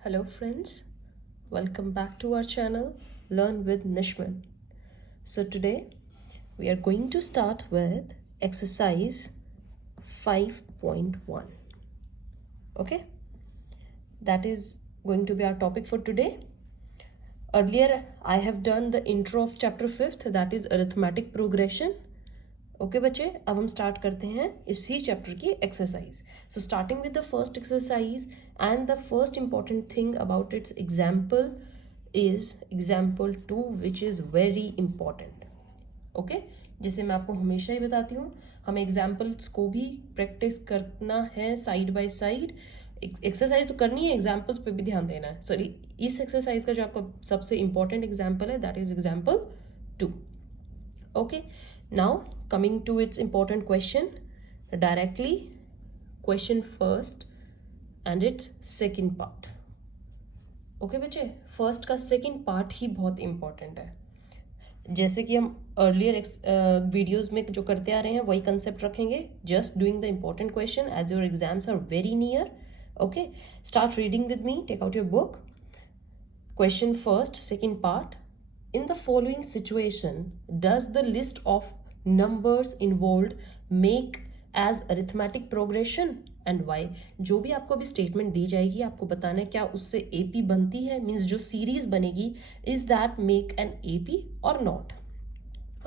Hello friends, welcome back to our channel Learn with Nishman. So today we are going to start with exercise 5.1. Okay, that is going to be our topic for today. Earlier I have done the intro of chapter 5th, that is arithmetic progression. Okay बच्चे, अब हम start करते हैं इसी chapter की exercise. So starting with the first exercise and the first important thing about it's example is example 2 which is very important. Okay, जैसे मैं आपको हमेशा ही बताती हूँ, हमें एग्जाम्पल्स को भी प्रैक्टिस करना है साइड बाय साइड. एक्सरसाइज तो करनी है, एग्जाम्पल्स पे भी ध्यान देना है. सॉरी, इस एक्सरसाइज का जो आपका सबसे इंपॉर्टेंट एग्जाम्पल है that is example 2. Okay, now coming to its important question directly. Question first and its second part. Okay बच्चे, फर्स्ट का सेकंड पार्ट ही बहुत इंपॉर्टेंट है. जैसे कि हम अर्लियर वीडियोज में जो करते आ रहे हैं वही कंसेप्ट रखेंगे. Just doing the important question as your exams are very near. Okay, start reading with me. Take out your book. Question first, second part. In the following situation, does the list of numbers involved make as arithmetic progression and why? जो भी आपको अभी statement दी जाएगी आपको बताना है क्या उससे AP बनती है, मीन्स जो सीरीज बनेगी, is that make an AP or not?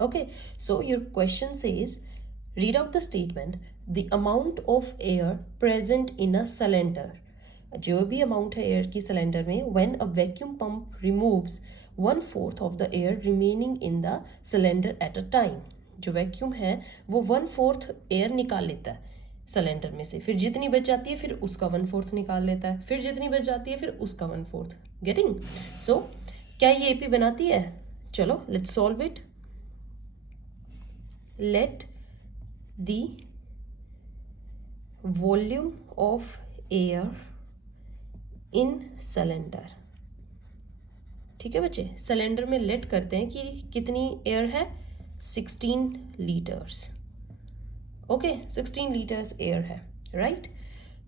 Okay, so your question says, read out the statement, the amount of air present in a cylinder. जो भी अमाउंट है एयर की सिलेंडर में, when a vacuum pump removes 1/4 of the air remaining in the cylinder at a time. जो vacuum है वो 1/4 air निकाल लेता है सिलेंडर में से, फिर जितनी बच जाती है फिर उसका 1/4 निकाल लेता है, फिर जितनी बच जाती है फिर उसका 1/4. गेटिंग? सो क्या ये एपी बनाती है? चलो let's solve it. Let the volume of air in cylinder. ठीक है बच्चे, सिलेंडर में लेट करते हैं कि कितनी एयर है, 16 लीटर्स. ओके, 16 लीटर्स एयर है, राइट.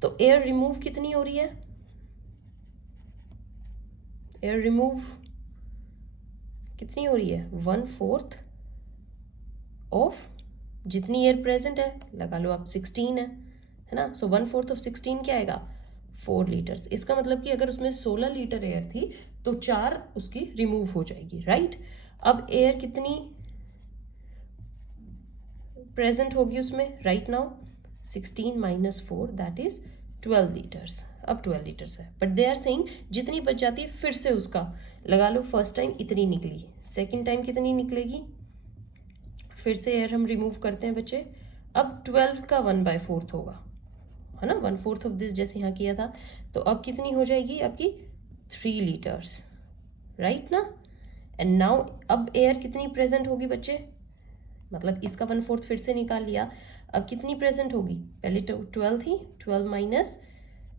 तो एयर रिमूव कितनी हो रही है? एयर रिमूव कितनी हो रही है? 1/4 ऑफ जितनी एयर प्रेजेंट है, लगा लो आप 16 है ना. सो 1/4 ऑफ 16 क्या आएगा? 4 लीटर्स. इसका मतलब कि अगर उसमें 16 लीटर एयर थी तो 4 उसकी रिमूव हो जाएगी, राइट. अब एयर कितनी प्रेजेंट होगी उसमें right now? 16 minus 4 that is 12 litres. अब 12 लीटर्स है, बट दे आर सेइंग जितनी बच जाती है फिर से उसका लगा लो. फर्स्ट टाइम इतनी निकली, सेकेंड टाइम कितनी निकलेगी, फिर से एयर हम रिमूव करते हैं बच्चे. अब 12 का 1/4 होगा, है ना. 1/4 ऑफ दिस जैसे यहाँ किया था. तो अब कितनी हो जाएगी आपकी? 3 लीटर्स, राइट ना. एंड नाउ अब एयर कितनी प्रेजेंट होगी बच्चे? मतलब इसका 1/4 फिर से निकाल लिया. अब कितनी प्रेजेंट होगी? पहले 12 थी, 12 minus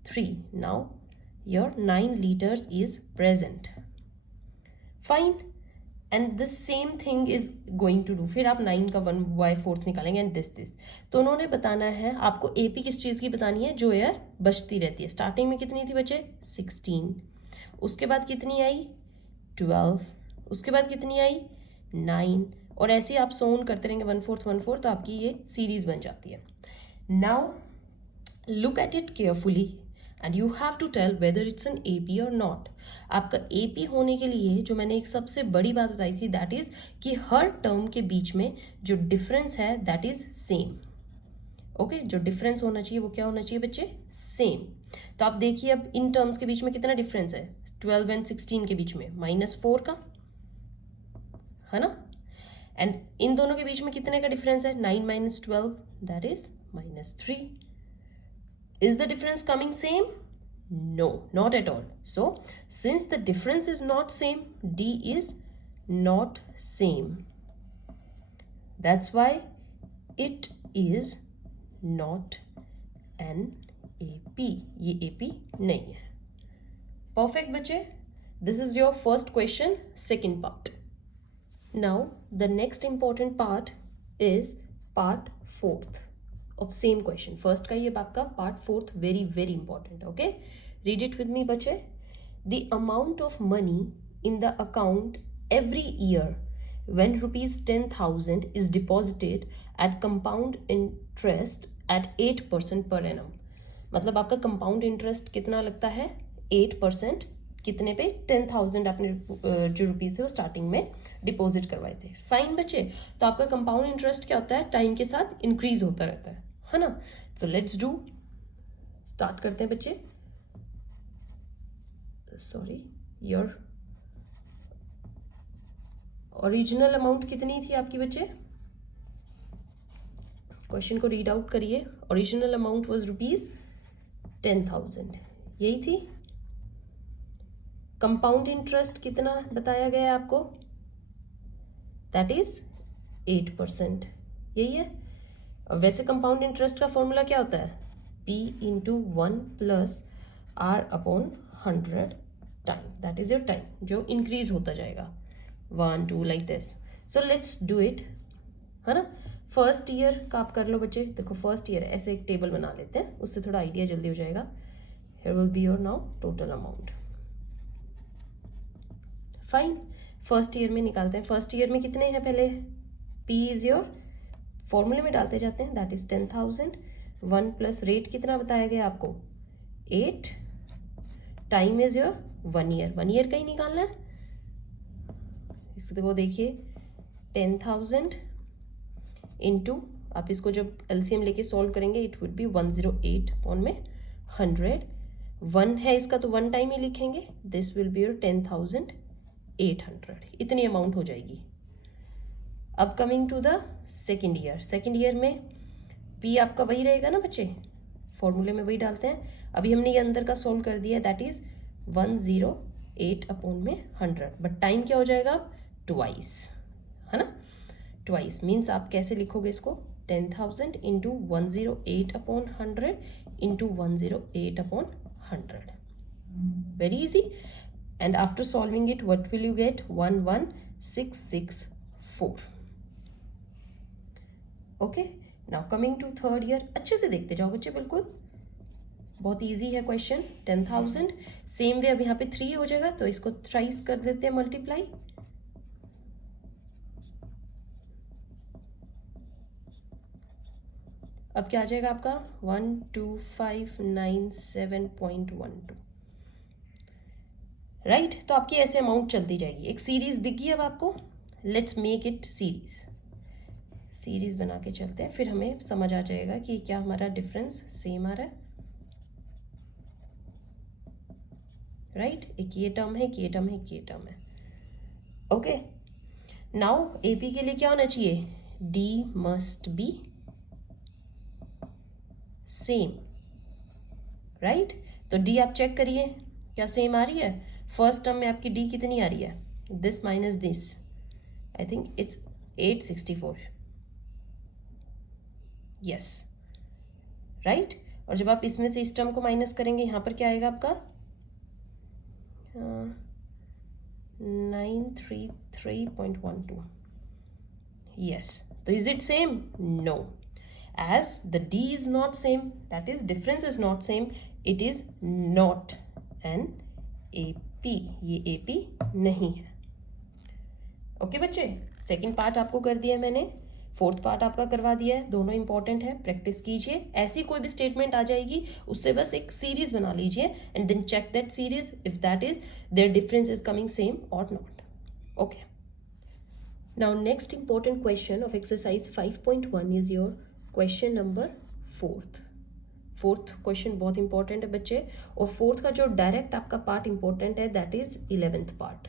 3, now your 9 litres is present. Fine. And the same thing is going to do. फिर आप 9 का 1/4 निकालेंगे एंड दिस. तो उन्होंने बताना है आपको एपी किस चीज़ की बतानी है? जो एयर बचती रहती है. स्टार्टिंग में कितनी थी बच्चे? 16. उसके बाद कितनी आई? 12. उसके बाद कितनी आई? 9. और ऐसे ही आप सोन करते रहेंगे 1/4 1/4, तो आपकी ये सीरीज बन जाती है. Now look at it carefully and you have to tell whether it's an AP or not. आपका एपी होने के लिए जो मैंने एक सबसे बड़ी बात बताई थी दैट इज कि हर टर्म के बीच में जो डिफरेंस है दैट इज सेम. ओके, जो डिफरेंस होना चाहिए वो क्या होना चाहिए बच्चे? सेम. तो आप देखिए अब इन टर्म्स के बीच में कितना डिफरेंस है? 12 एंड 16 के बीच में -4 का, है ना. एंड इन दोनों के बीच में कितने का डिफरेंस है? 9 minus 12 that is -3. Is the difference coming same? No, not at all. So, since the difference is not same, D is not same. That's why it is not an AP. ये AP नहीं है. Perfect बच्चे. This is your first question, second part. Now, the next important part is part 4th. of same question. First का ये आपका part 4th very very important. Okay, read it with me बच्चे. the amount of money in the account every year when rupees 10,000 is deposited at compound interest at 8% per annum. मतलब आपका compound interest कितना लगता है 8%, कितने पे 10,000 आपने जो रुपीज़ थे वो स्टार्टिंग में डिपॉजिट करवाए थे. फाइन बच्चे, तो आपका कंपाउंड इंटरेस्ट क्या होता है, टाइम के साथ इंक्रीज होता रहता है ना. सो लेट्स डू, स्टार्ट करते हैं बच्चे. सॉरी, योर ओरिजिनल अमाउंट कितनी थी आपकी बच्चे, क्वेश्चन को रीड आउट करिए. ओरिजिनल अमाउंट वाज रुपीज 10,000, यही थी. कंपाउंड इंटरेस्ट कितना बताया गया है आपको, दैट इज 8%, यही है. और वैसे कंपाउंड इंटरेस्ट का फॉर्मूला क्या होता है, P into 1 plus R upon 100 time, that is your time जो इंक्रीज होता जाएगा 1 2 like this. So let's do it, है ना. फर्स्ट ईयर का आप कर लो बच्चे. देखो फर्स्ट ईयर ऐसे एक टेबल बना लेते हैं, उससे थोड़ा आइडिया जल्दी हो जाएगा. Here will be your now total amount. Fine, first year में निकालते हैं. फर्स्ट ईयर में कितने हैं पहले, P इज योर, फॉर्मूले में डालते जाते हैं, दैट इज 10,000. 1 प्लस रेट कितना बताया गया आपको 8, time is your 1 year. 1 year का ही निकालना है. इसको देखिए 10,000 इंटू, आप इसको जब एलसीएम लेके सॉल्व करेंगे इट वुड बी 108 अपॉन में 100. 1 है इसका तो 1 टाइम ही लिखेंगे. दिस विल बी योर 10,800, इतनी अमाउंट हो जाएगी. अब coming to the second year. Second year में P आपका वही रहेगा ना बच्चे, फॉर्मूले में वही डालते हैं. अभी हमने ये अंदर का सॉल्व कर दिया, दैट इज 108 अपॉन में 100. बट टाइम क्या हो जाएगा, ट्वाइस, है ना. ट्वाइस मीन्स आप कैसे लिखोगे इसको, 10,000 into 108 upon 100 into 108 upon 100. Very easy. And after solving it what will you get, 11664. Okay, now coming to third year. अच्छे से देखते जाओ बच्चे, बिल्कुल बहुत इजी है क्वेश्चन. 10,000 सेम वे, अब यहाँ पे 3 हो जाएगा तो इसको थ्राइस कर देते हैं मल्टीप्लाई. अब क्या आ जाएगा आपका 12,597.12, राइट. तो आपकी ऐसे अमाउंट चलती जाएगी. एक सीरीज दिखी अब आपको, लेट्स मेक इट सीरीज बना के चलते हैं, फिर हमें समझ आ जाएगा कि क्या हमारा डिफरेंस सेम आ रहा है, राइट. एक ये टर्म है, ये टर्म है, ये टर्म है. ओके, नाउ एपी के लिए क्या होना चाहिए, D must be same, right. तो डी आप चेक करिए क्या सेम आ रही है. फर्स्ट टर्म में आपकी डी कितनी आ रही है, this minus this, I think it's 864, yes, right. और जब आप इसमें से इस टर्म को माइनस करेंगे यहाँ पर क्या आएगा आपका 933.12, यस. तो is it same, no. As the D is not same, that is difference is not same, it is not an AP, ये AP नहीं है. ओके बच्चे, सेकंड पार्ट आपको कर दिया है मैंने, फोर्थ पार्ट आपका करवा दिया है. दोनों इंपॉर्टेंट है, प्रैक्टिस कीजिए. ऐसी कोई भी स्टेटमेंट आ जाएगी उससे बस एक सीरीज बना लीजिए and then check that series if that is there difference is coming same और not. Okay, now next important question of exercise 5.1 is your question number 4. Fourth question बहुत इंपॉर्टेंट है बच्चे, और फोर्थ का जो डायरेक्ट आपका पार्ट इंपॉर्टेंट है that is 11th part.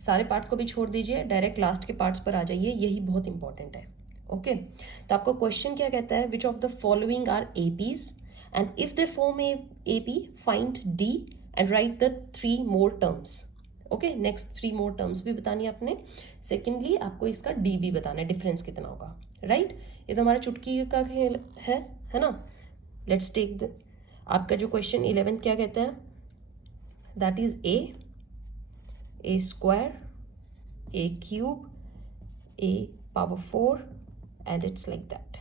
सारे पार्ट्स को भी छोड़ दीजिए, डायरेक्ट लास्ट के पार्ट्स पर आ जाइए, यही बहुत इंपॉर्टेंट है. ओके, तो आपका क्वेश्चन क्या कहता है, which of the following are APs and if they form a AP find D and write the 3 more terms. Okay, next 3 more terms भी बतानी है आपने. सेकेंडली आपको इसका डी भी बताना है, डिफरेंस कितना होगा, राइट. ये तो हमारा चुटकी का खेल है ना. लेट्स टेक द, आपका जो क्वेश्चन 11 क्या कहता है, that is a square, A cube, A power 4 and it's like that.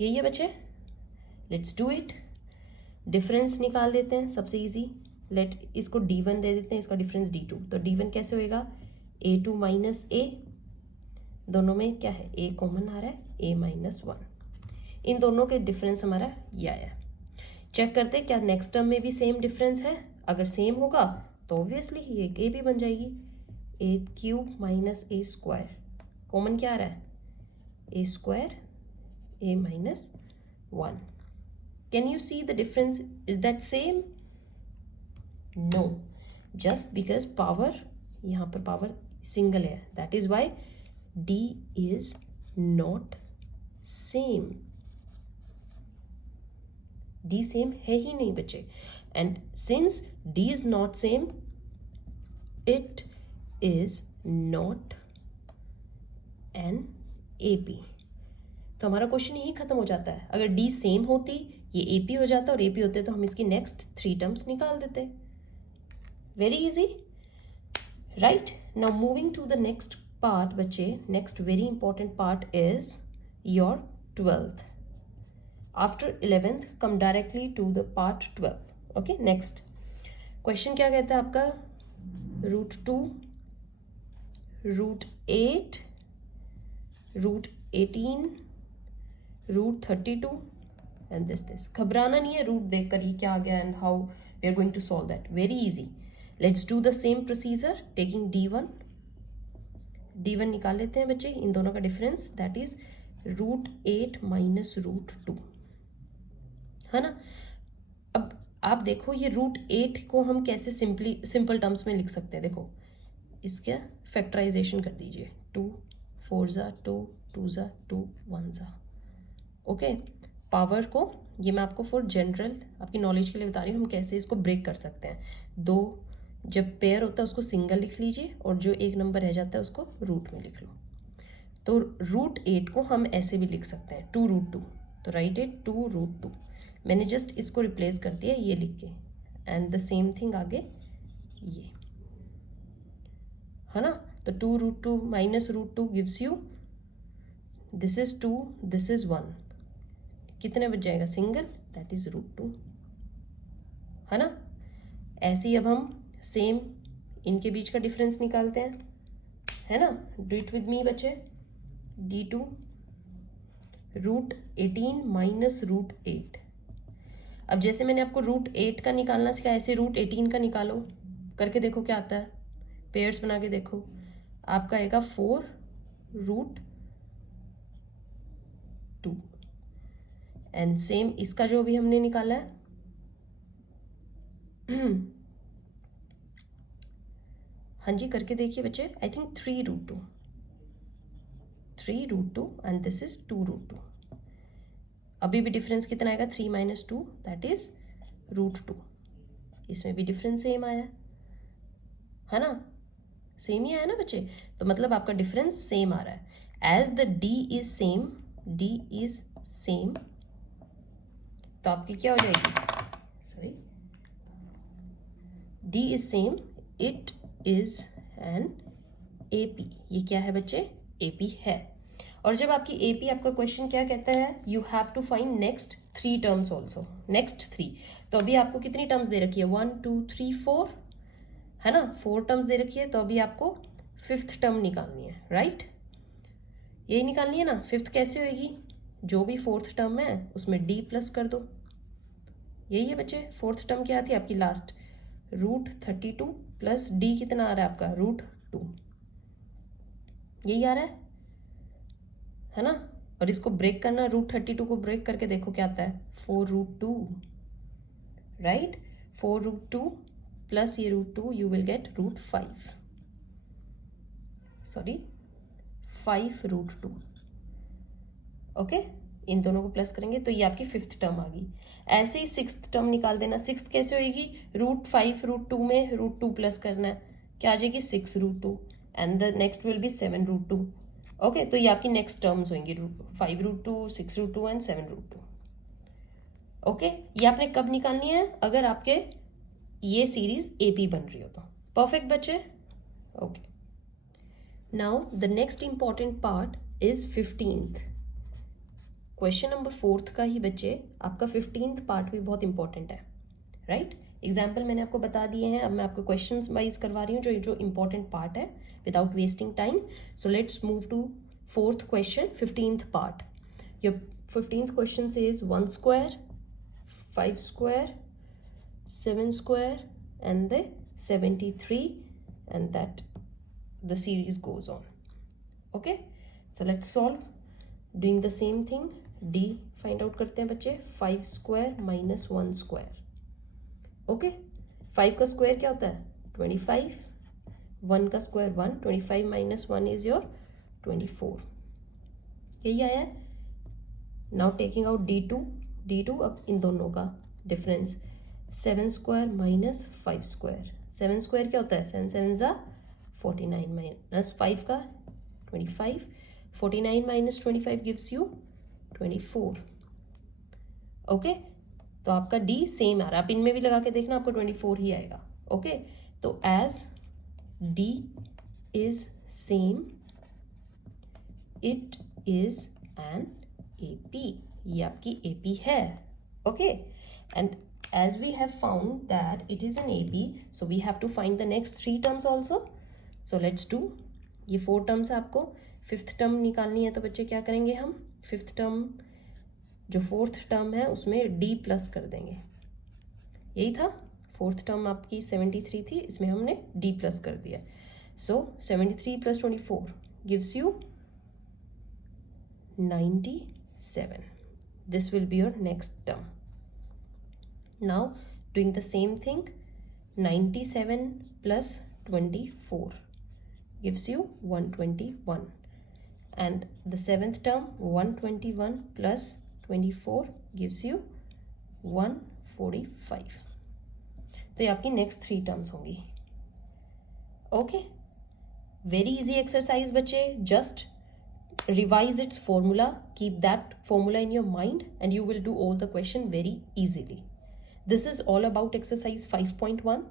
यही है बच्चे, लेट्स डू इट. डिफरेंस निकाल देते हैं, सबसे इजी. लेट इसको d1 दे देते हैं, इसका डिफरेंस d2, तो d1 कैसे होएगा a2 माइनस a, दोनों में क्या है a कॉमन आ रहा है, a माइनस 1, इन दोनों के डिफरेंस हमारा ये आया। चेक करते हैं क्या नेक्स्ट टर्म में भी सेम डिफरेंस है, अगर सेम होगा तो ऑब्वियसली ये a भी बन जाएगी, a cube minus a square, common क्या आ रहा है a square a minus 1। Can you see the difference, is that same? No, just because power, यहाँ पर पावर सिंगल है, that is why d is not same, d same है ही नहीं बच्चे, and since d is not same it is not an AP। तो हमारा question यही खत्म हो जाता है, अगर d सेम होती ये AP हो जाता और AP होते तो हम इसकी नेक्स्ट 3 टर्म्स निकाल देते। Very easy, right? Now moving to the next part बच्चे, next very important part is your 12th। After 11th come directly to the part 12। Okay, next question क्या कहता है आपका, √2, √8, √18, √32 एंड दिस। घबराना नहीं है रूट देखकर ही क्या आ गया and how we are going to solve that, very easy. Let's do the same procedure taking d1 निकाल लेते हैं बच्चे, इन दोनों का डिफरेंस दैट इज √8 माइनस √2, है ना। अब आप देखो ये √8 को हम कैसे सिंपल टर्म्स में लिख सकते हैं, देखो इसका फैक्टराइजेशन कर दीजिए, 2 4 ज़ा 2, 2 ज़ा 2, 1 ज़ा। ओके, पावर को ये मैं आपको फॉर जनरल आपकी नॉलेज के लिए बता रही हूँ, हम कैसे इसको ब्रेक कर सकते हैं। दो जब पेयर होता है उसको सिंगल लिख लीजिए और जो एक नंबर रह जाता है उसको रूट में लिख लो। तो √8 को हम ऐसे भी लिख सकते हैं 2√2, तो राइट इट 2√2। मैंने जस्ट इसको रिप्लेस कर दिया ये लिख के, एंड द सेम थिंग आगे ये, है ना। तो 2√2 minus √2 gives you, this is 2, this is 1, कितने बच जाएगा सिंगल, दैट इज √2, है ना। ऐसे ही अब हम सेम इनके बीच का डिफरेंस निकालते हैं, है ना। डू इट विद मी बच्चे, d2 √18 माइनस √8। अब जैसे मैंने आपको √8 का निकालना सिखाया, ऐसे √18 का निकालो, करके देखो क्या आता है, पेयर्स बना के देखो, आपका आएगा 4√2। एंड सेम इसका जो भी हमने निकाला है हाँ जी करके देखिए बच्चे, I think 3√2 and this is 2√2। अभी भी डिफरेंस कितना आएगा, 3 माइनस 2 दैट इज √2। इसमें भी डिफरेंस सेम आया है ना, सेम ही आया ना बच्चे, तो मतलब आपका डिफरेंस सेम आ रहा है। As the d is same, तो आपकी क्या हो जाएगी, sorry, d is same, it is an AP। ये क्या है बच्चे, AP है। और जब आपकी AP, आपका क्वेश्चन क्या कहता है, you have to find next 3 terms also, next 3। तो अभी आपको कितनी टर्म्स दे रखी है, 1 2 3 4, है ना, 4 टर्म्स दे रखी है। तो अभी आपको 5th टर्म निकालनी है, राइट, यही निकालनी है ना। 5th कैसे होएगी, जो भी 4th टर्म है उसमें d प्लस कर दो, यही है बच्चे। 4th टर्म क्या थी आपकी लास्ट, √32 प्लस d कितना आ रहा है आपका, √2, यही आ रहा है ना। और इसको ब्रेक करना, √32 को ब्रेक करके देखो क्या आता है, 4√2, राइट। 4√2 प्लस ये √2 you will get √5, sorry 5√2। Okay, इन दोनों को प्लस करेंगे तो ये आपकी 5th टर्म आ गई। ऐसे ही 6th टर्म निकाल देना। 6th कैसे होएगी, √5√2 में √2 प्लस करना है, क्या आ जाएगी 6√2 and the next will be 7√2। Okay, तो ये आपकी नेक्स्ट टर्म्स होंगी, 5√2, 6√2 एंड 7√2। ओके, ये आपने कब निकालनी है, अगर आपके ये सीरीज AP बन रही हो तो। परफेक्ट बच्चे, okay. Now the next important part is 15th। Question number 4th का ही बच्चे आपका 15th पार्ट भी बहुत इंपॉर्टेंट है, राइट। एग्जाम्पल मैंने आपको बता दिए हैं, अब मैं आपको क्वेश्चन वाइज करवा रही हूँ जो इंपॉर्टेंट पार्ट है without wasting time. So let's move to fourth question, 15th part. Your 15th question says 1 square, 5 square, 7 square and the 73, and that the series goes on. Okay, so let's solve. Doing the same thing, d find out करते हैं बच्चे। 5 square minus 1 square. Okay, 5 का square क्या होता है 25, 1 का square 1, 25 minus 1 is your 24. यही आया है। नाउ टेकिंग आउट d2, अब इन दोनों का difference 7 square minus 5 square. 7 square क्या होता है 7 7 ज़ा 49 माइनस 5 का 25, 49 माइनस 25 गिव्स यू 24। ओके, तो आपका d सेम आ रहा है, आप इनमें भी लगा के देखना आपको 24 ही आएगा। ओके, तो as d is same it is an AP, ये आपकी AP है। Okay, and as we have found that it is an AP, so we have to find the next 3 terms also. So let's do, ये 4 terms है, आपको 5th term निकालनी है। तो बच्चे क्या करेंगे हम 5th term जो 4th term है उसमें D प्लस कर देंगे। यही था 4th term आपकी 73 थी, इसमें हमने D प्लस कर दिया। So 73 plus 24 gives you 97. This will be your next term. Now doing the same thing, 97 plus 24 gives you 121, and the 7th term 121 plus 24 gives you 145. तो ये आपकी नेक्स्ट 3 टर्म्स होंगी। ओके, वेरी इजी एक्सरसाइज बच्चे, just revise its formula, keep that formula in your mind and you will do all the question very easily. This is all about exercise 5.1.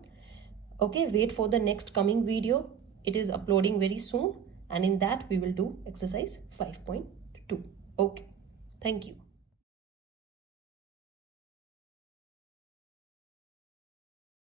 Okay, wait for the next coming video. It is uploading very soon, and in that we will do exercise 5.2. Okay, thank you.